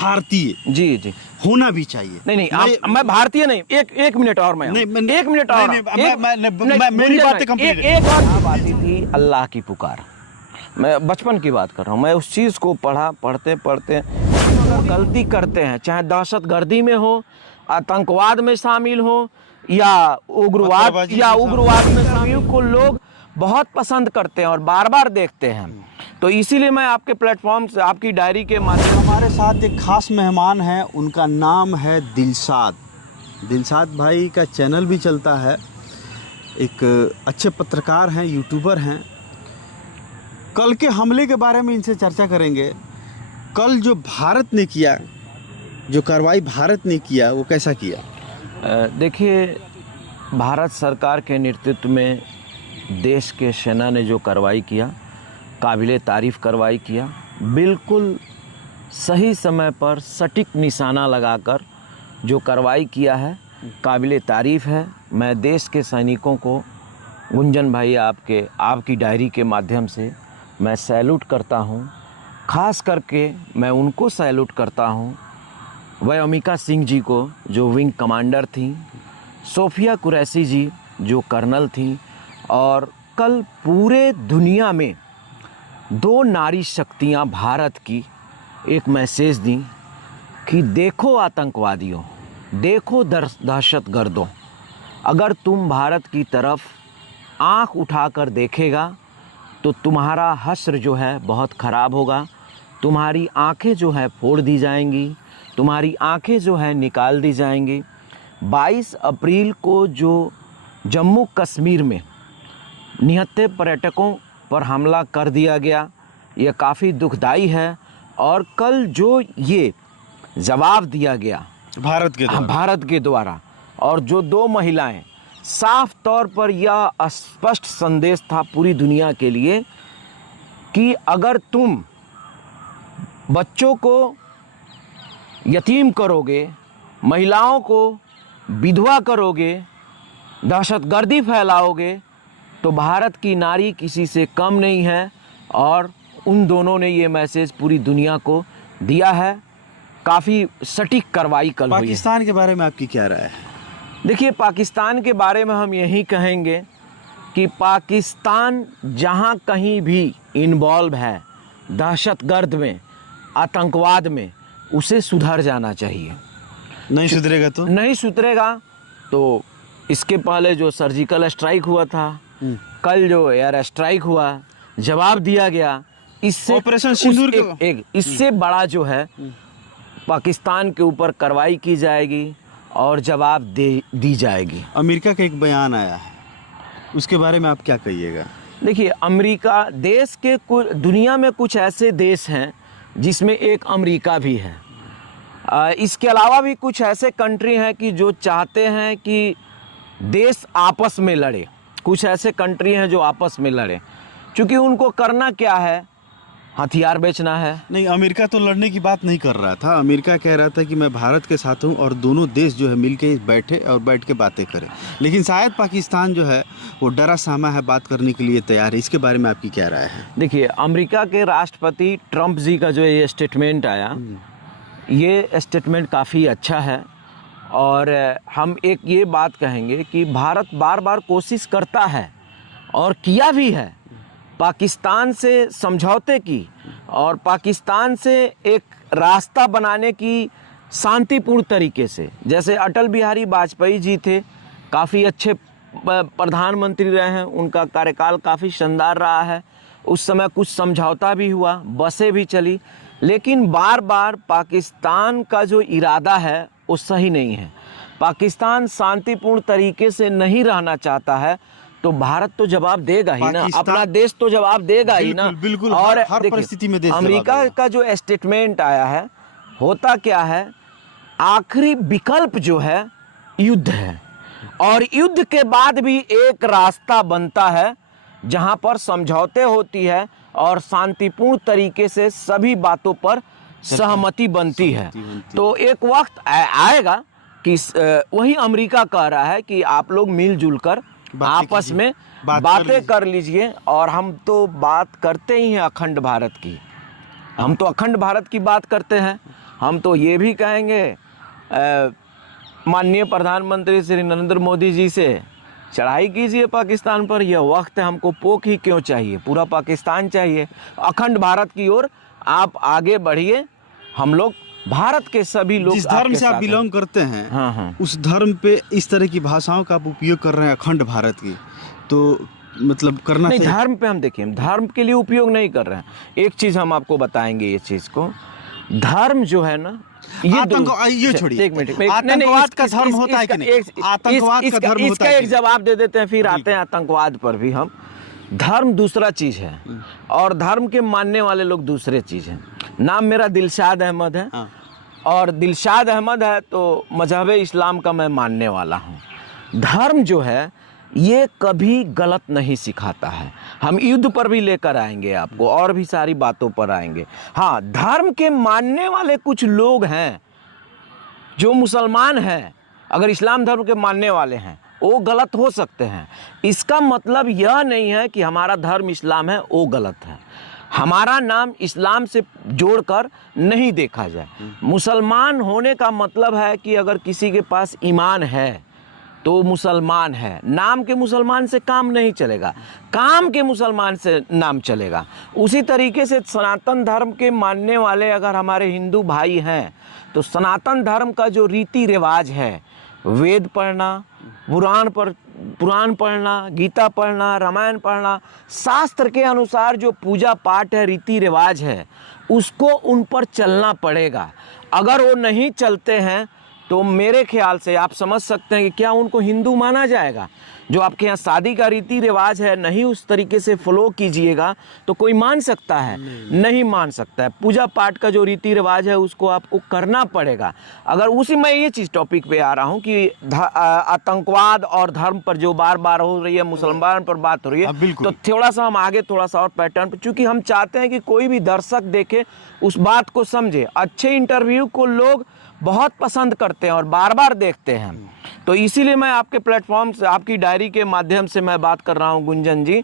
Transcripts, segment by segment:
भारतीय जी जी होना भी चाहिए। नहीं नहीं मैं भारतीय नहीं, एक मिनट और मैं नहीं, एक मिनट और मेरी बातें कंप्लीट एक और आती थी अल्लाह की पुकार। मैं बचपन की बात कर रहा हूँ, मैं उस चीज़ को पढ़ते पढ़ते गलती करते हैं, चाहे दहशतगर्दी में हो, आतंकवाद में शामिल हो या उग्रवाद में शामिल को लोग बहुत पसंद करते हैं और बार बार देखते हैं। तो इसीलिए मैं आपके प्लेटफॉर्म से, आपकी डायरी के माध्यम से, हमारे साथ एक खास मेहमान है, उनका नाम है दिलशाद। दिलशाद भाई का चैनल भी चलता है, एक अच्छे पत्रकार हैं, यूट्यूबर हैं। कल के हमले के बारे में इनसे चर्चा करेंगे। कल जो भारत ने किया, जो कार्रवाई भारत ने किया, वो कैसा किया? देखिए, भारत सरकार के नेतृत्व में देश के सेना ने जो कार्रवाई किया, काबिले तारीफ़ कार्रवाई किया। बिल्कुल सही समय पर सटीक निशाना लगाकर जो कार्रवाई किया है, काबिले तारीफ़ है। मैं देश के सैनिकों को, गुंजन भाई, आपकी डायरी के माध्यम से मैं सैल्यूट करता हूँ। ख़ास करके मैं उनको सैल्यूट करता हूँ, व्योमिका सिंह जी को जो विंग कमांडर थी, सोफिया कुरैशी जी जो कर्नल थी, और कल पूरे दुनिया में 2 नारी शक्तियाँ भारत की एक मैसेज दी कि देखो आतंकवादियों, देखो दहशतगर्दों, अगर तुम भारत की तरफ आँख उठाकर देखेगा तो तुम्हारा हश्र जो है बहुत ख़राब होगा, तुम्हारी आँखें जो है फोड़ दी जाएंगी, तुम्हारी आँखें जो है निकाल दी जाएंगी। 22 अप्रैल को जो जम्मू कश्मीर में 79 पर्यटकों पर हमला कर दिया गया, ये काफ़ी दुखदाई है। और कल जो ये जवाब दिया गया भारत के द्वारा और जो 2 महिलाएं, साफ तौर पर यह स्पष्ट संदेश था पूरी दुनिया के लिए कि अगर तुम बच्चों को यतीम करोगे, महिलाओं को विधवा करोगे, दहशतगर्दी फैलाओगे, तो भारत की नारी किसी से कम नहीं है। और उन दोनों ने ये मैसेज पूरी दुनिया को दिया है। काफ़ी सटीक कार्रवाई कल हुई है। पाकिस्तान के बारे में आपकी क्या राय है? देखिए, पाकिस्तान के बारे में हम यही कहेंगे कि पाकिस्तान जहाँ कहीं भी इन्वॉल्व है दहशतगर्द में, आतंकवाद में, उसे सुधर जाना चाहिए। नहीं सुधरेगा तो इसके पहले जो सर्जिकल स्ट्राइक हुआ था, कल जो एयर स्ट्राइक हुआ, जवाब दिया गया। इससे ऑपरेशन सिंदूर इससे बड़ा जो है पाकिस्तान के ऊपर कार्रवाई की जाएगी और जवाब दी जाएगी। अमेरिका का एक बयान आया है, उसके बारे में आप क्या कहिएगा? देखिए, अमेरिका देश के दुनिया में कुछ ऐसे देश हैं जिसमें एक अमेरिका भी है। इसके अलावा भी कुछ ऐसे कंट्री हैं कि जो चाहते हैं कि देश आपस में लड़े। कुछ ऐसे कंट्री हैं जो आपस में लड़े, क्योंकि उनको करना क्या है, हथियार बेचना है। नहीं, अमेरिका तो लड़ने की बात नहीं कर रहा था। अमेरिका कह रहा था कि मैं भारत के साथ हूं और दोनों देश जो है मिलके बैठे और बैठ के बातें करें। लेकिन शायद पाकिस्तान जो है वो डरा सहमा है, बात करने के लिए तैयार है। इसके बारे में आपकी क्या राय है? देखिए, अमेरिका के राष्ट्रपति ट्रंप जी का जो ये स्टेटमेंट आया, ये स्टेटमेंट काफ़ी अच्छा है। और हम एक ये बात कहेंगे कि भारत बार बार कोशिश करता है और किया भी है पाकिस्तान से समझौते की और पाकिस्तान से एक रास्ता बनाने की शांतिपूर्ण तरीके से। जैसे अटल बिहारी वाजपेयी जी थे, काफ़ी अच्छे प्रधानमंत्री रहे हैं, उनका कार्यकाल काफ़ी शानदार रहा है। उस समय कुछ समझौता भी हुआ, बसें भी चली, लेकिन बार बार पाकिस्तान का जो इरादा है वो सही नहीं है। पाकिस्तान शांतिपूर्ण तरीके से नहीं रहना चाहता है, तो भारत तो जवाब देगा ही ना, अपना देश तो जवाब देगा ही ना। बिल्कुल, और हर परिस्थिति में देश अमेरिका का जो स्टेटमेंट आया है, होता क्या है, आखिरी विकल्प जो है युद्ध है, और युद्ध के बाद भी एक रास्ता बनता है जहां पर समझौते होती है और शांतिपूर्ण तरीके से सभी बातों पर सहमति बनती है। तो एक वक्त आएगा कि वही अमेरिका कह रहा है कि आप लोग मिलजुल कर आपस में बातें कर लीजिए। और हम तो बात करते ही हैं अखंड भारत की, हम तो अखंड भारत की बात करते हैं। हम तो ये भी कहेंगे माननीय प्रधानमंत्री श्री नरेंद्र मोदी जी से, चढ़ाई कीजिए पाकिस्तान पर। यह वक्त है, हमको पोक ही क्यों चाहिए, पूरा पाकिस्तान चाहिए। अखंड भारत की ओर आप आगे बढ़िए। हम लोग भारत के सभी लोग, जिस धर्म से आप बिलोंग करते हैं, हाँ, उस धर्म पे इस तरह की भाषाओं का आप उपयोग कर रहे हैं अखंड भारत की, तो मतलब करना नहीं। चाहिए। धर्म पे हम देखिए, धर्म के लिए उपयोग नहीं कर रहे हैं। एक चीज हम आपको बताएंगे, ये चीज को, धर्म जो है ना, ये छोड़िए, एक मिनट, आतंकवाद का धर्म होता है कि नहीं? आतंकवाद का धर्म होता है? इसका एक जवाब दे देते हैं, फिर आते हैं आतंकवाद पर भी। हम धर्म दूसरा चीज है और धर्म के मानने वाले लोग दूसरे चीज हैं। नाम मेरा दिलशाद अहमद है, और दिलशाद अहमद है तो मजहब इस्लाम का मैं मानने वाला हूँ। धर्म जो है ये कभी गलत नहीं सिखाता है। हम युद्ध पर भी लेकर आएंगे आपको, और भी सारी बातों पर आएंगे। हाँ, धर्म के मानने वाले कुछ लोग हैं जो मुसलमान हैं, अगर इस्लाम धर्म के मानने वाले हैं, वो गलत हो सकते हैं। इसका मतलब यह नहीं है कि हमारा धर्म इस्लाम है वो गलत है। हमारा नाम इस्लाम से जोड़कर नहीं देखा जाए। मुसलमान होने का मतलब है कि अगर किसी के पास ईमान है तो मुसलमान है। नाम के मुसलमान से काम नहीं चलेगा, काम के मुसलमान से नाम चलेगा। उसी तरीके से सनातन धर्म के मानने वाले अगर हमारे हिंदू भाई हैं तो सनातन धर्म का जो रीति रिवाज है, वेद पढ़ना, पुराण पढ़ना, गीता पढ़ना, रामायण पढ़ना, शास्त्र के अनुसार जो पूजा पाठ है, रीति रिवाज है, उसको उन पर चलना पड़ेगा। अगर वो नहीं चलते हैं तो मेरे ख्याल से आप समझ सकते हैं कि क्या उनको हिंदू माना जाएगा। जो आपके यहाँ शादी का रीति रिवाज है, नहीं उस तरीके से फॉलो कीजिएगा तो कोई मान सकता है? नहीं मान सकता है। पूजा पाठ का जो रीति रिवाज है उसको आपको करना पड़ेगा। अगर उसी मैं ये चीज़ टॉपिक पे आ रहा हूँ कि आतंकवाद और धर्म पर जो बार बार हो रही है, मुसलमान पर बात हो रही है, तो थोड़ा सा हम आगे थोड़ा सा और पैटर्न पर, चूँकि हम चाहते हैं कि कोई भी दर्शक देखे, उस बात को समझे। अच्छे इंटरव्यू को लोग बहुत पसंद करते हैं और बार बार देखते हैं, तो इसीलिए मैं आपके प्लेटफॉर्म से, आपकी डायरी के माध्यम से मैं बात कर रहा हूं गुंजन जी।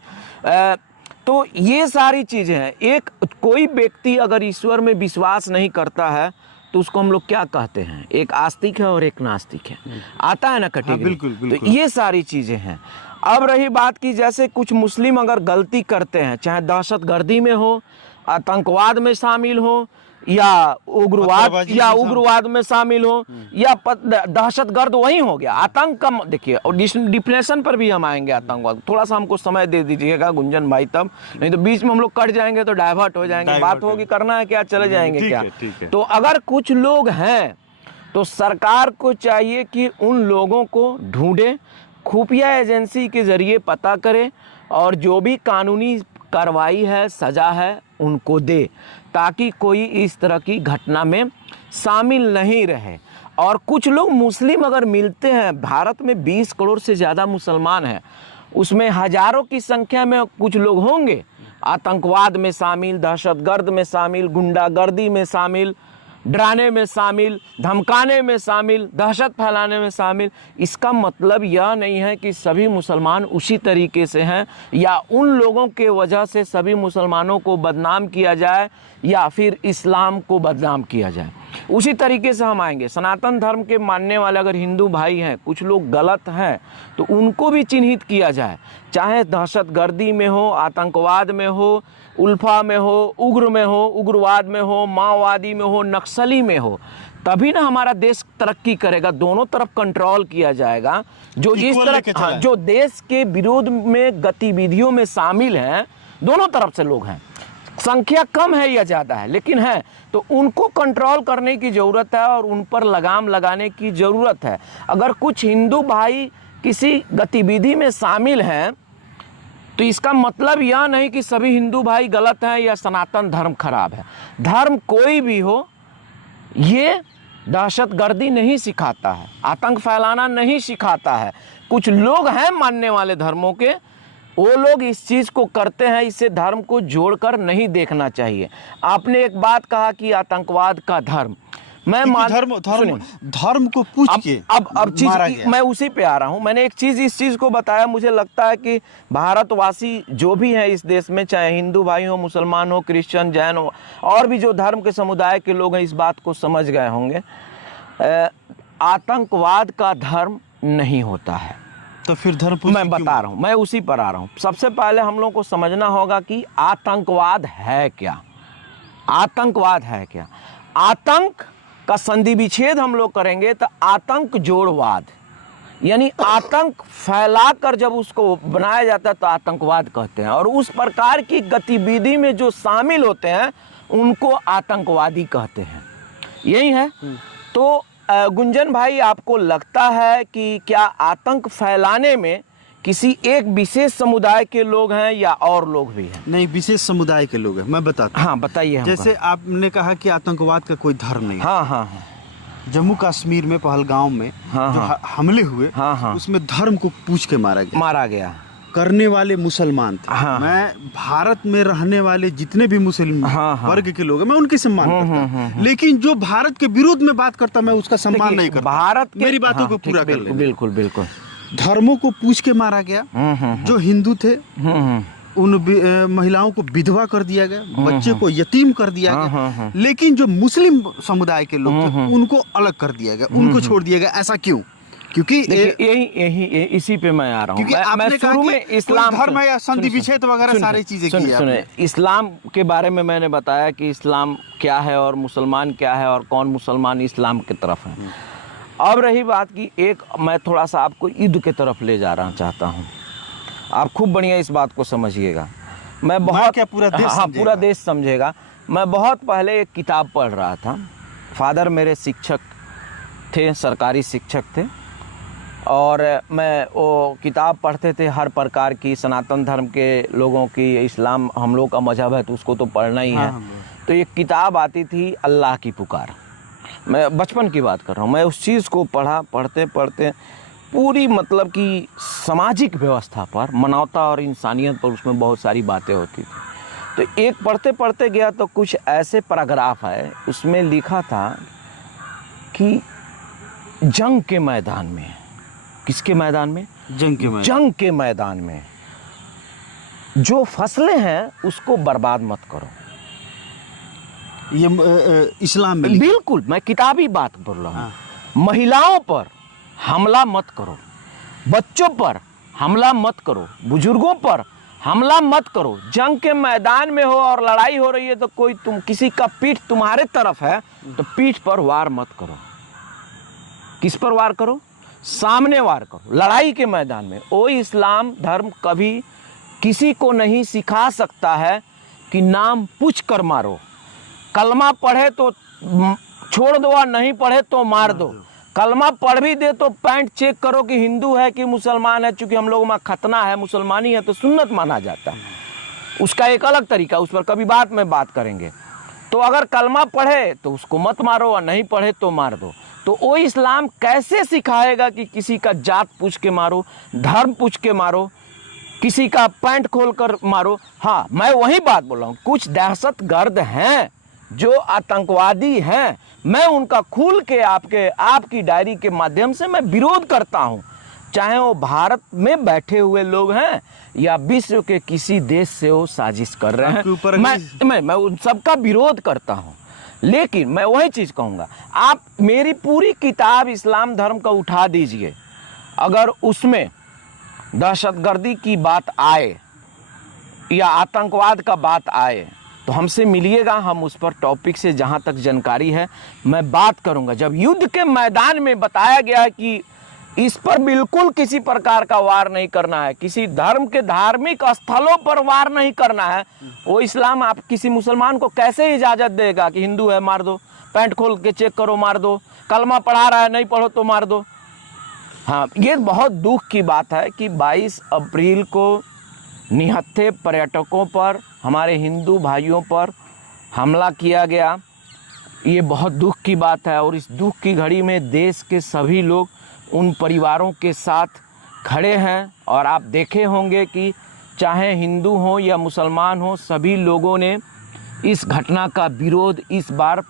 तो ये सारी चीज़ें हैं। एक कोई व्यक्ति अगर ईश्वर में विश्वास नहीं करता है तो उसको हम लोग क्या कहते हैं? एक आस्तिक है और एक नास्तिक है। आता है ना कैटेगरी? बिल्कुल, बिल्कुल। तो ये सारी चीज़ें हैं। अब रही बात की, जैसे कुछ मुस्लिम अगर गलती करते हैं, चाहे दहशतगर्दी में हो, आतंकवाद में शामिल हो, या उग्रवाद में शामिल हो, या दहशतगर्द वही हो गया। आतंक का देखिए, और डिफिनेशन पर भी हम आएंगे। आतंकवाद थोड़ा सा हमको समय दे दीजिएगा गुंजन भाई, तब नहीं तो बीच में हम लोग कट जाएंगे तो डाइवर्ट हो जाएंगे। बात होगी करना है क्या, चले जाएंगे क्या? तो अगर कुछ लोग हैं तो सरकार को चाहिए कि उन लोगों को ढूंढे, खुफिया एजेंसी के जरिए पता करे, और जो भी कानूनी कार्रवाई है, सजा है, उनको दे, ताकि कोई इस तरह की घटना में शामिल नहीं रहे। और कुछ लोग मुस्लिम अगर मिलते हैं, भारत में 20 करोड़ से ज़्यादा मुसलमान हैं, उसमें हजारों की संख्या में कुछ लोग होंगे आतंकवाद में शामिल, दहशतगर्द में शामिल, गुंडागर्दी में शामिल, डराने में शामिल, धमकाने में शामिल, दहशत फैलाने में शामिल। इसका मतलब यह नहीं है कि सभी मुसलमान उसी तरीके से हैं, या उन लोगों के वजह से सभी मुसलमानों को बदनाम किया जाए या फिर इस्लाम को बदनाम किया जाए। उसी तरीके से हम आएंगे, सनातन धर्म के मानने वाले अगर हिंदू भाई हैं, कुछ लोग गलत हैं, तो उनको भी चिन्हित किया जाए, चाहे दहशतगर्दी में हो, आतंकवाद में हो, उल्फा में हो, उग्र में हो, उग्रवाद में हो, माओवादी में हो, नक्सली में हो। तभी ना हमारा देश तरक्की करेगा। दोनों तरफ कंट्रोल किया जाएगा। जो इस तरह जो देश के विरोध में गतिविधियों में शामिल हैं, दोनों तरफ से लोग हैं, संख्या कम है या ज़्यादा है लेकिन है, तो उनको कंट्रोल करने की ज़रूरत है और उन पर लगाम लगाने की ज़रूरत है। अगर कुछ हिंदू भाई किसी गतिविधि में शामिल हैं तो इसका मतलब यह नहीं कि सभी हिंदू भाई गलत हैं या सनातन धर्म खराब है। धर्म कोई भी हो, ये दहशतगर्दी नहीं सिखाता है, आतंक फैलाना नहीं सिखाता है। कुछ लोग हैं मानने वाले धर्मों के, वो लोग इस चीज़ को करते हैं, इससे धर्म को जोड़कर नहीं देखना चाहिए। आपने एक बात कहा कि आतंकवाद का धर्म, मैं क्योंकि धर्म को पूछ के अब चीज मारा गया। मैं उसी पे आ रहा हूँ। मैंने एक चीज इस चीज को बताया, मुझे लगता है कि भारतवासी जो भी हैं इस देश में, चाहे हिंदू भाई हो, मुसलमान हो, क्रिश्चियन, जैन हो, और भी जो धर्म के समुदाय के लोग हैं, इस बात को समझ गए होंगे। आतंकवाद का धर्म नहीं होता है। तो फिर धर्म मैं बता रहा हूँ, मैं उसी पर आ रहा हूँ। सबसे पहले हम लोग को समझना होगा कि आतंकवाद है क्या। आतंकवाद है क्या? आतंक का संधि विच्छेद हम लोग करेंगे तो आतंक जोड़वाद, यानी आतंक फैलाकर जब उसको बनाया जाता है तो आतंकवाद कहते हैं, और उस प्रकार की गतिविधि में जो शामिल होते हैं उनको आतंकवादी कहते हैं। यही है। तो गुंजन भाई, आपको लगता है कि क्या आतंक फैलाने में किसी एक विशेष समुदाय के लोग हैं या और लोग भी हैं? नहीं, विशेष समुदाय के लोग हैं। मैं बताता हूं। हाँ, बताइए। जैसे आपने कहा कि आतंकवाद का कोई धर्म नहीं है। हाँ हाँ हाँ। जम्मू कश्मीर में पहलगाम में हाँ, जो हाँ। हमले हुए, हाँ, हाँ। उसमें धर्म को पूछ के मारा गया। करने वाले मुसलमान थे। हाँ। मैं भारत में रहने वाले जितने भी मुस्लिम हाँ, हाँ। वर्ग के लोग हैं, मैं उनके सम्मान करता हूं। लेकिन जो भारत के विरोध में बात करता, मैं उसका सम्मान नहीं करता। भारत के, मेरी बातों को पूरा कर बिल्कुल लेना। बिल्कुल बिल्कुल। धर्मों को पूछ के मारा गया। जो हिंदू थे उन महिलाओं को विधवा कर दिया गया, बच्चे को यतीम कर दिया गया। लेकिन जो मुस्लिम समुदाय के लोग थे उनको अलग कर दिया गया, उनको छोड़ दिया गया। ऐसा क्यों? क्योंकि यही इसी पे मैं आ रहा हूँ। क्योंकि आपने कहा कि इस्लाम धर्म है या संधि विच्छेद वगैरह सारी चीजें की आपने। इस्लाम के बारे में मैंने बताया कि इस्लाम क्या है और मुसलमान क्या है और कौन मुसलमान इस्लाम की तरफ है। अब रही बात की, एक मैं थोड़ा सा आपको युद्ध की तरफ ले जा रहा चाहता हूँ। आप खूब बढ़िया इस बात को समझिएगा। मैं क्या पूरा देश हाँ, पूरा देश समझेगा। मैं बहुत पहले एक किताब पढ़ रहा था। फादर मेरे शिक्षक थे, सरकारी शिक्षक थे, और मैं वो किताब पढ़ते थे हर प्रकार की, सनातन धर्म के लोगों की, इस्लाम हम लोग का मजहब है तो उसको तो पढ़ना ही है। तो एक किताब आती थी अल्लाह की पुकार। मैं बचपन की बात कर रहा हूँ। मैं उस चीज़ को पढ़ते पढ़ते पूरी मतलब कि सामाजिक व्यवस्था पर, मानवता और इंसानियत पर उसमें बहुत सारी बातें होती थी। तो एक पढ़ते पढ़ते गया तो कुछ ऐसे पैराग्राफ है, उसमें लिखा था कि जंग के मैदान में, किसके मैदान में? जंग के मैदान में जो फसलें हैं उसको बर्बाद मत करो। ये इस्लाम में बिल्कुल, मैं किताबी बात बोल रहा हूँ। महिलाओं पर हमला मत करो, बच्चों पर हमला मत करो, बुजुर्गों पर हमला मत करो। जंग के मैदान में हो और लड़ाई हो रही है तो कोई किसी का पीठ तुम्हारे तरफ है तो पीठ पर वार मत करो। किस पर वार करो? सामने वार करो, लड़ाई के मैदान में। ओ इस्लाम धर्म कभी किसी को नहीं सिखा सकता है कि नाम पूछ कर मारो। कलमा पढ़े तो छोड़ दो और नहीं पढ़े तो मार दो। कलमा पढ़ भी दे तो पैंट चेक करो कि हिंदू है कि मुसलमान है। चूंकि हम लोग में खतना है, मुसलमानी है तो सुन्नत माना जाता है, उसका एक अलग तरीका, उस पर कभी बाद में बात करेंगे। तो अगर कलमा पढ़े तो उसको मत मारो और नहीं पढ़े तो मार दो। तो वो इस्लाम कैसे सिखाएगा कि किसी का जात पूछ के मारो, धर्म पूछ के मारो, किसी का पैंट खोल कर मारो? हाँ, मैं वही बात बोल रहा हूँ। कुछ दहशतगर्द हैं जो आतंकवादी हैं, मैं उनका खुल के आपकी डायरी के माध्यम से मैं विरोध करता हूं। चाहे वो भारत में बैठे हुए लोग हैं या विश्व के किसी देश से वो साजिश कर रहे हैं, मैं उन सबका विरोध करता हूं। लेकिन मैं वही चीज कहूंगा, आप मेरी पूरी किताब इस्लाम धर्म का उठा दीजिए, अगर उसमें दहशतगर्दी की बात आए या आतंकवाद का बात आए तो हमसे मिलिएगा, हम उस पर टॉपिक से जहाँ तक जानकारी है मैं बात करूँगा। जब युद्ध के मैदान में बताया गया कि इस पर बिल्कुल किसी प्रकार का वार नहीं करना है, किसी धर्म के धार्मिक स्थलों पर वार नहीं करना है, वो इस्लाम आप किसी मुसलमान को कैसे इजाज़त देगा कि हिंदू है मार दो, पैंट खोल के चेक करो मार दो, कलमा पढ़ा रहा है नहीं पढ़ो तो मार दो? हाँ, ये बहुत दुख की बात है कि 22 अप्रैल को निहत्थे पर्यटकों पर, हमारे हिंदू भाइयों पर हमला किया गया। ये बहुत दुख की बात है और इस दुख की घड़ी में देश के सभी लोग उन परिवारों के साथ खड़े हैं। और आप देखे होंगे कि चाहे हिंदू हो या मुसलमान हो, सभी लोगों ने इस घटना का विरोध इस बार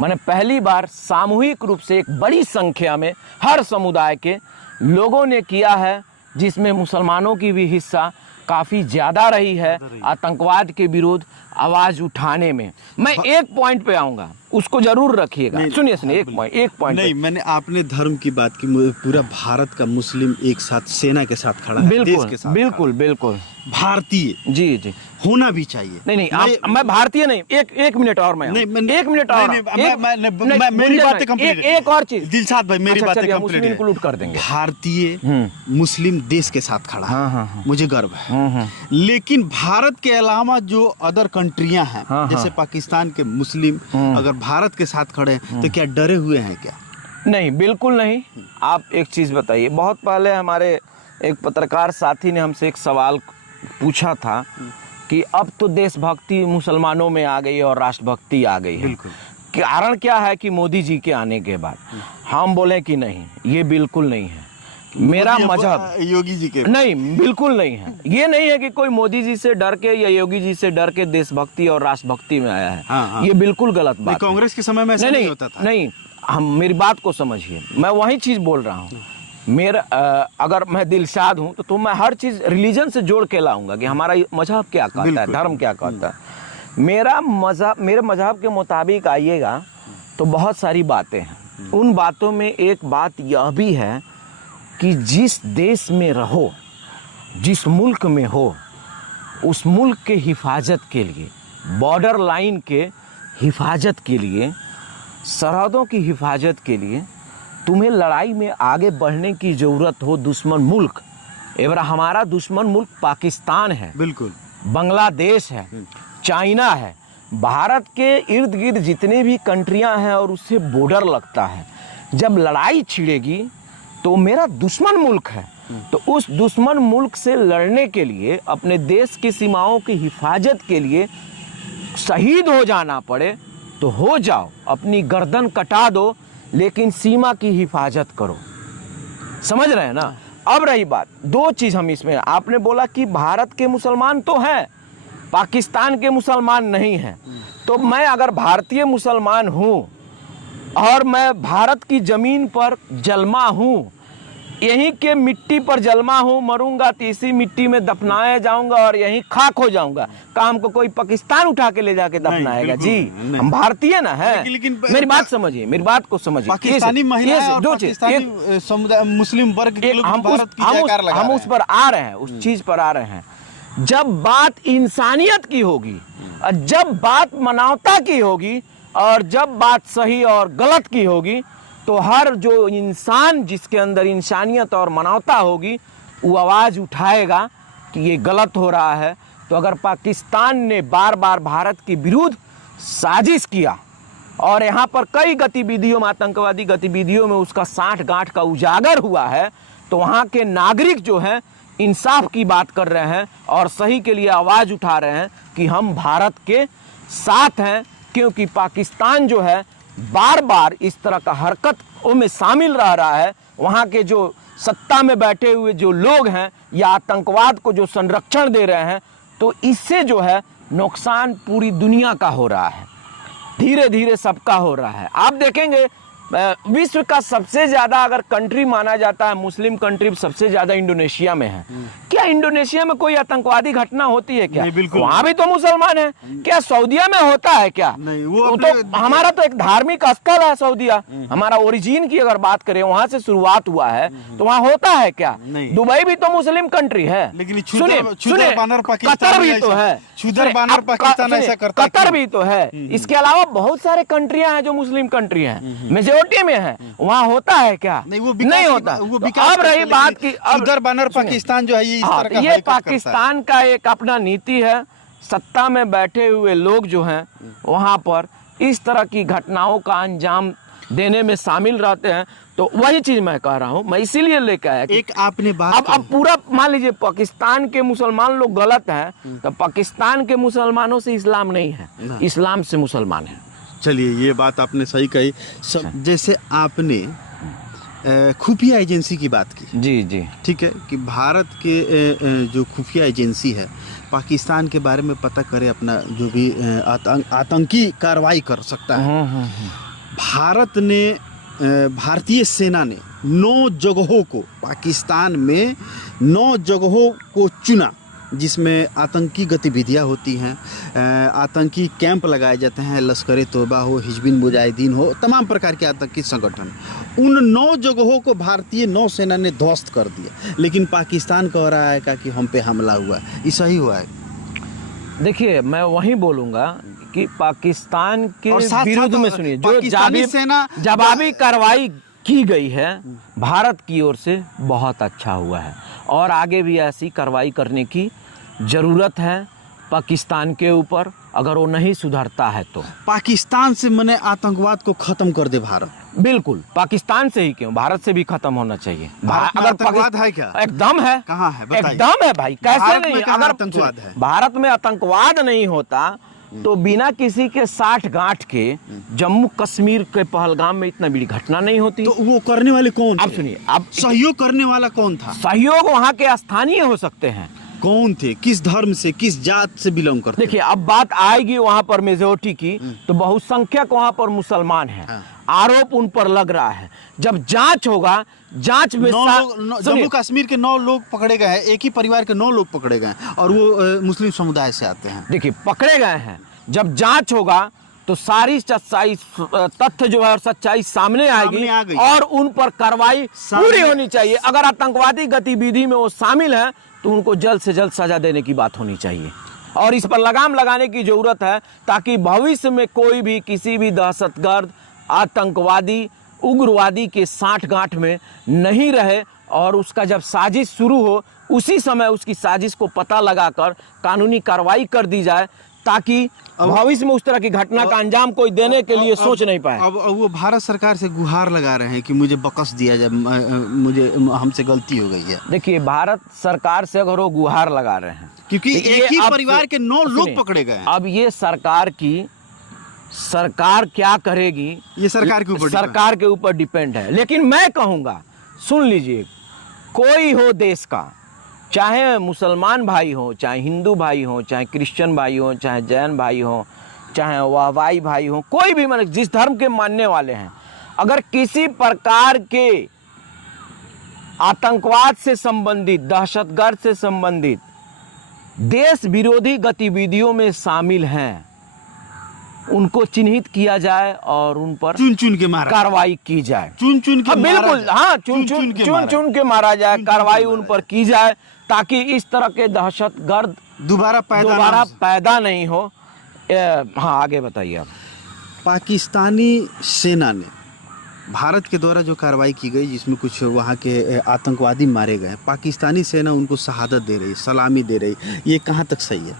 मैंने पहली बार सामूहिक रूप से एक बड़ी संख्या में हर समुदाय के लोगों ने किया है, जिसमें मुसलमानों की भी हिस्सा काफ़ी ज़्यादा रही है आतंकवाद के विरुद्ध आवाज़ उठाने में। मैं एक पॉइंट पे आऊँगा, उसको जरूर रखिएगा। सुनिए सुनिए, एक पॉइंट नहीं, मैंने आपने धर्म की बात की, पूरा भारत का मुस्लिम एक साथ सेना के साथ खड़ा है, बिल्कुल देश के साथ बिल्कुल बिल्कुल भारतीय जी जी होना भी चाहिए। नहीं, मैं भारतीय नहीं, एक मिनट और मैं एक मिनट और मेरी बात कंप्लीट। एक और चीज दिलशाद भाई, मेरी बात कंप्लीट है। इंक्लूड कर देंगे। भारतीय मुस्लिम देश के साथ खड़ा है, हाँ। मुझे गर्व है। लेकिन भारत के अलावा जो अदर कंट्रियां हैं, जैसे पाकिस्तान के मुस्लिम अगर भारत के साथ खड़े हैं तो क्या डरे हुए हैं क्या? नहीं, बिल्कुल नहीं। आप एक चीज बताइए, बहुत पहले हमारे एक पत्रकार साथी ने हमसे एक सवाल पूछा था कि अब तो देशभक्ति मुसलमानों में आ गई है और राष्ट्रभक्ति आ गई है, बिल्कुल। कारण क्या है कि मोदी जी के आने के बाद? हम बोले कि नहीं, ये बिल्कुल नहीं है। मेरा मजहब योगी जी के नहीं, बिल्कुल नहीं है। ये नहीं है कि कोई मोदी जी से डर के या योगी जी से डर के देशभक्ति और राष्ट्रभक्ति में आया है। हाँ। ये बिल्कुल गलत बात है। कांग्रेस के समय में ऐसा नहीं होता था। नहीं, हम मेरी बात को समझिए, मैं वही चीज बोल रहा हूँ। मेरा अगर मैं दिलशाद हूँ तो मैं हर चीज रिलीजन से जोड़ के लाऊंगा कि हमारा मजहब क्या कहता है, धर्म क्या कहता है। मेरे मजहब के मुताबिक आइएगा तो बहुत सारी बातें हैं। उन बातों में एक बात यह भी है कि जिस देश में रहो, जिस मुल्क में हो, उस मुल्क के हिफाजत के लिए, बॉर्डर लाइन के हिफाजत के लिए, सरहदों की हिफाजत के लिए तुम्हें लड़ाई में आगे बढ़ने की ज़रूरत हो दुश्मन मुल्क, एवं हमारा दुश्मन मुल्क पाकिस्तान है, बिल्कुल, बांग्लादेश है, चाइना है, भारत के इर्द गिर्द जितने भी कंट्रियां हैं और उससे बॉर्डर लगता है। जब लड़ाई छिड़ेगी तो मेरा दुश्मन मुल्क है, तो उस दुश्मन मुल्क से लड़ने के लिए, अपने देश की सीमाओं की हिफाजत के लिए शहीद हो जाना पड़े तो हो जाओ, अपनी गर्दन कटा दो, लेकिन सीमा की हिफाजत करो। समझ रहे हैं ना? अब रही बात, दो चीज हम इसमें, आपने बोला कि भारत के मुसलमान तो हैं, पाकिस्तान के मुसलमान नहीं हैं। तो मैं अगर भारतीय मुसलमान हूँ और मैं भारत की जमीन पर जन्मा हूँ, यहीं के मिट्टी पर जन्मा हूँ, मरूंगा तो इसी मिट्टी में दफनाया जाऊंगा और यहीं खाक हो जाऊंगा। काम को कोई पाकिस्तान उठा के ले जाके दफनाएगा? जी, हम भारतीय ना है। लेकिन मेरी बात समझिए, मेरी बात को समझिए। पाकिस्तानी महिलाएं और पाकिस्तानी समुदाय, मुस्लिम वर्ग के लोग भारत की जयकार लगा रहे हैं। हम उस पर आ रहे हैं, उस चीज पर आ रहे हैं। जब बात इंसानियत की होगी, और जब बात मानवता की होगी, और जब बात सही और गलत की होगी, तो हर जो इंसान जिसके अंदर इंसानियत और मानवता होगी वो आवाज़ उठाएगा कि ये गलत हो रहा है। तो अगर पाकिस्तान ने बार बार भारत के विरुद्ध साजिश किया और यहाँ पर कई गतिविधियों में, आतंकवादी गतिविधियों में उसका साठ गांठ का उजागर हुआ है, तो वहाँ के नागरिक जो हैं इंसाफ की बात कर रहे हैं और सही के लिए आवाज़ उठा रहे हैं कि हम भारत के साथ हैं, क्योंकि पाकिस्तान जो है बार बार इस तरह का हरकतों में शामिल रह रहा है। वहाँ के जो सत्ता में बैठे हुए जो लोग हैं या आतंकवाद को जो संरक्षण दे रहे हैं, तो इससे जो है नुकसान पूरी दुनिया का हो रहा है, धीरे धीरे सबका हो रहा है। आप देखेंगे विश्व का सबसे ज्यादा अगर कंट्री माना जाता है, मुस्लिम कंट्री सबसे ज्यादा इंडोनेशिया में है। क्या इंडोनेशिया में कोई आतंकवादी घटना होती है क्या? वहाँ भी तो मुसलमान है। क्या सऊदीया में होता है क्या? नहीं, वो तो हमारा तो एक धार्मिक स्थल है सऊदीया। हमारा ओरिजिन की अगर बात करें, वहाँ से शुरुआत हुआ है, तो वहाँ होता है क्या? दुबई भी तो मुस्लिम कंट्री है। लेकिन सुनिए, कतर भी तो है, कतर भी तो है। इसके अलावा बहुत सारे कंट्रियां हैं जो मुस्लिम कंट्री हैं, मेजोरिटी में है। वहाँ होता है क्या? नहीं होता। अब रही बात की, अब पाकिस्तान जो है ये पाकिस्तान का एक अपना नीति है। सत्ता में बैठे हुए लोग जो हैं वहाँ पर इस तरह की घटनाओं का अंजाम देने में शामिल रहते हैं। तो वही चीज मैं कह रहा हूँ, मैं इसीलिए लेकर आया। एक आपने बात अब पूरा मान लीजिए पाकिस्तान के मुसलमान लोग गलत हैं, तो पाकिस्तान के मुसलमानों से इस्लाम नहीं है, इस्लाम से मुसलमान है। चलिए, ये बात आपने सही कही। जैसे आपने खुफिया एजेंसी की बात की, जी जी, ठीक है, कि भारत के जो खुफिया एजेंसी है पाकिस्तान के बारे में पता करे, अपना जो भी आतंकी कार्रवाई कर सकता है। भारत ने भारतीय सेना ने 9 जगहों को, पाकिस्तान में 9 जगहों को चुना जिसमें आतंकी गतिविधियां होती हैं, आतंकी कैंप लगाए जाते हैं, लश्कर तोयबा हो, हिजबुल मुजाहिदीन हो, तमाम प्रकार के आतंकी संगठन। उन 9 जगहों को भारतीय नौसेना ने ध्वस्त कर दिया, लेकिन पाकिस्तान कह रहा है कि हम पे हमला हुआ है। ये सही हुआ है? देखिए, मैं वही बोलूँगा कि पाकिस्तान के विरुद्ध में सुनिए, जो जवाबी कार्रवाई की गई है भारत की ओर से, बहुत अच्छा हुआ है और आगे भी ऐसी कार्रवाई करने की ज़रूरत है पाकिस्तान के ऊपर, अगर वो नहीं सुधरता है तो। पाकिस्तान से मने आतंकवाद को खत्म कर दे भारत। बिल्कुल, पाकिस्तान से ही क्यों, भारत से भी खत्म होना चाहिए। भारत में आतंकवाद है क्या? एकदम है। कहाँ है बताइए? एकदम है भाई, कैसे नहीं? अगर आतंकवाद है, भारत में आतंकवाद नहीं होता तो बिना किसी के 60 गांठ के जम्मू कश्मीर के पहलगाम में इतना बड़ी घटना नहीं होती। तो वो करने वाले कौन? अब सुनिए, अब सहयोग करने वाला कौन था? सहयोग वहाँ के स्थानीय हो सकते हैं। कौन थे? किस धर्म से, किस जात से बिलोंग करते? देखिए, अब बात आएगी वहाँ पर मेजोरिटी की, तो बहुसंख्यक वहाँ पर मुसलमान हैं। हाँ। आरोप उन पर लग रहा है। जब जांच होगा, जांच में जम्मू कश्मीर के 9 लोग पकड़े गए हैं, एक ही परिवार के 9 लोग पकड़े गए हैं और वो मुस्लिम समुदाय से आते हैं। देखिए, पकड़े गए हैं, जब जांच होगा तो सारी सच्चाई, तथ्य जो है और सच्चाई सामने आएगी और उन पर कार्रवाई पूरी होनी चाहिए। अगर आतंकवादी गतिविधि में वो शामिल है तो उनको जल्द से जल्द सजा देने की बात होनी चाहिए और इस पर लगाम लगाने की जरूरत है, ताकि भविष्य में कोई भी किसी भी दहशतगर्द, आतंकवादी, उग्रवादी के 60 गांठ में नहीं रहे और उसका जब साजिश शुरू हो उसी समय उसकी साजिश को पता लगाकर कानूनी कार्रवाई कर दी जाए, ताकि भविष्य में उस तरह की घटना का अंजाम कोई देने के लिए सोच नहीं पाए। अब वो भारत सरकार से गुहार लगा रहे हैं कि मुझे बख्श दिया जाए, मुझे, हमसे गलती हो गई है। देखिए, भारत सरकार से अगर वो गुहार लगा रहे हैं, क्योंकि एक ही परिवार के 9 लोग पकड़े गए हैं। अब ये सरकार क्या करेगी, ये सरकार के ऊपर डिपेंड है। लेकिन मैं कहूँगा, सुन लीजिए, कोई हो देश का, चाहे मुसलमान भाई हो, चाहे हिंदू भाई हो, चाहे क्रिश्चियन भाई हो, चाहे जैन भाई हो, चाहे वाहवाई भाई हो, कोई भी मतलब जिस धर्म के मानने वाले हैं, अगर किसी प्रकार के आतंकवाद से संबंधित, दहशतगर्द से संबंधित, देश विरोधी गतिविधियों में शामिल हैं, उनको चिन्हित किया जाए और उन पर चुन के मारा कार्रवाई की जाए। चुन के बिल्कुल, हाँ, चुन के मारा जाए, कार्रवाई उन पर की जाए, ताकि इस तरह के दहशतगर्द दोबारा पैदा नहीं हो। हाँ, आगे बताइए आप। पाकिस्तानी सेना ने भारत के द्वारा जो कार्रवाई की गई, जिसमें कुछ वहाँ के आतंकवादी मारे गए, पाकिस्तानी सेना उनको शहादत दे रही, सलामी दे रही, ये कहाँ तक सही है?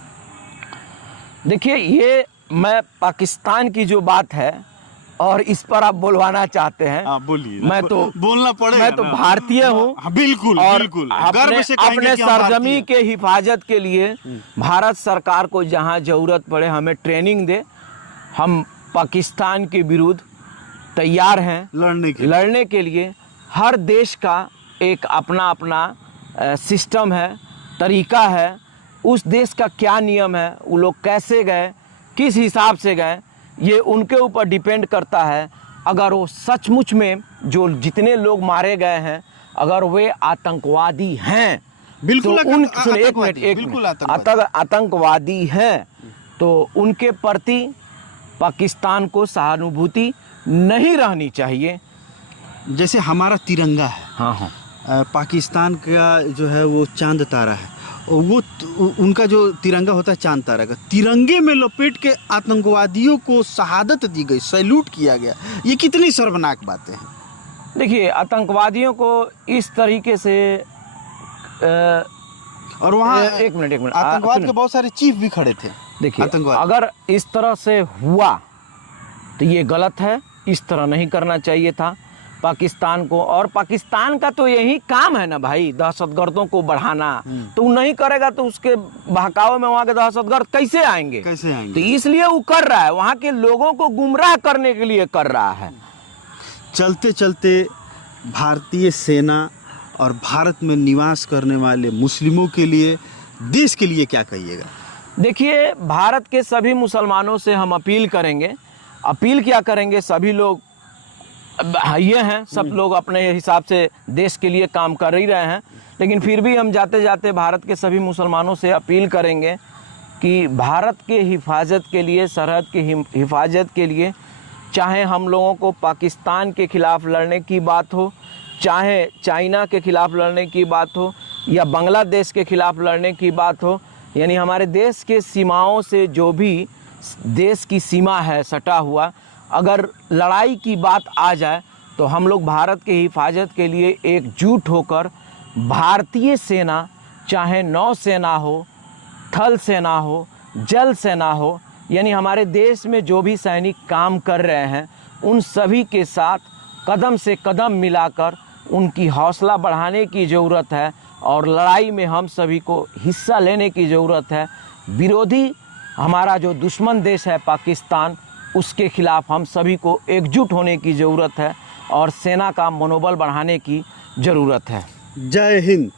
देखिए, ये मैं पाकिस्तान की जो बात है और इस पर आप बोलवाना चाहते हैं, बोलिए। मैं तो बोलना पड़ेगा, मैं तो भारतीय हूँ। बिल्कुल, और बिल्कुल। अपने सरजमी के हिफाजत के लिए भारत सरकार को जहाँ जरूरत पड़े हमें ट्रेनिंग दे, हम पाकिस्तान के विरुद्ध तैयार हैं लड़ने के लिए। हर देश का एक अपना अपना सिस्टम है, तरीका है, उस देश का क्या नियम है, वो लोग कैसे गए, किस हिसाब से गए, ये उनके ऊपर डिपेंड करता है। अगर वो सचमुच में जो जितने लोग मारे गए हैं अगर वे आतंकवादी हैं, बिल्कुल, तो आतंकवादी हैं तो उनके प्रति पाकिस्तान को सहानुभूति नहीं रहनी चाहिए। जैसे हमारा तिरंगा है, हाँ, पाकिस्तान का जो है वो चांद तारा है, वो उनका जो तिरंगा होता है चांद तारा का, तिरंगे में लपेट के आतंकवादियों को शहादत दी गई, सैल्यूट किया गया, ये कितनी शर्मनाक बातें हैं। देखिए, आतंकवादियों को इस तरीके से और वहाँ एक मिनट आतंकवाद के बहुत सारे चीफ भी खड़े थे। देखिए, अगर इस तरह से हुआ तो ये गलत है, इस तरह नहीं करना चाहिए था पाकिस्तान को। और पाकिस्तान का तो यही काम है ना भाई, दहशतगर्दों को बढ़ाना। तो वो नहीं करेगा तो उसके बहकावे में वहाँ के दहशतगर्द कैसे आएंगे? तो इसलिए वो कर रहा है, वहाँ के लोगों को गुमराह करने के लिए कर रहा है। चलते चलते भारतीय सेना और भारत में निवास करने वाले मुस्लिमों के लिए, देश के लिए क्या कहिएगा? देखिए, भारत के सभी मुसलमानों से हम अपील करेंगे अपील क्या करेंगे, सभी लोग ये हैं, सब लोग अपने हिसाब से देश के लिए काम कर ही रहे हैं, लेकिन फिर भी हम जाते जाते भारत के सभी मुसलमानों से अपील करेंगे कि भारत के हिफाजत के लिए, सरहद की हिफाजत के लिए, चाहे हम लोगों को पाकिस्तान के ख़िलाफ़ लड़ने की बात हो, चाहे चाइना के ख़िलाफ़ लड़ने की बात हो, या बांग्लादेश के ख़िलाफ़ लड़ने की बात हो, यानी हमारे देश के सीमाओं से जो भी देश की सीमा है सटा हुआ, अगर लड़ाई की बात आ जाए तो हम लोग भारत के हिफाजत के लिए एकजुट होकर भारतीय सेना, चाहे नौसेना हो, थल सेना हो, जल सेना हो, यानी हमारे देश में जो भी सैनिक काम कर रहे हैं उन सभी के साथ कदम से कदम मिलाकर उनकी हौसला बढ़ाने की ज़रूरत है और लड़ाई में हम सभी को हिस्सा लेने की ज़रूरत है। विरोधी हमारा जो दुश्मन देश है पाकिस्तान, उसके ख़िलाफ़ हम सभी को एकजुट होने की ज़रूरत है और सेना का मनोबल बढ़ाने की ज़रूरत है। जय हिंद।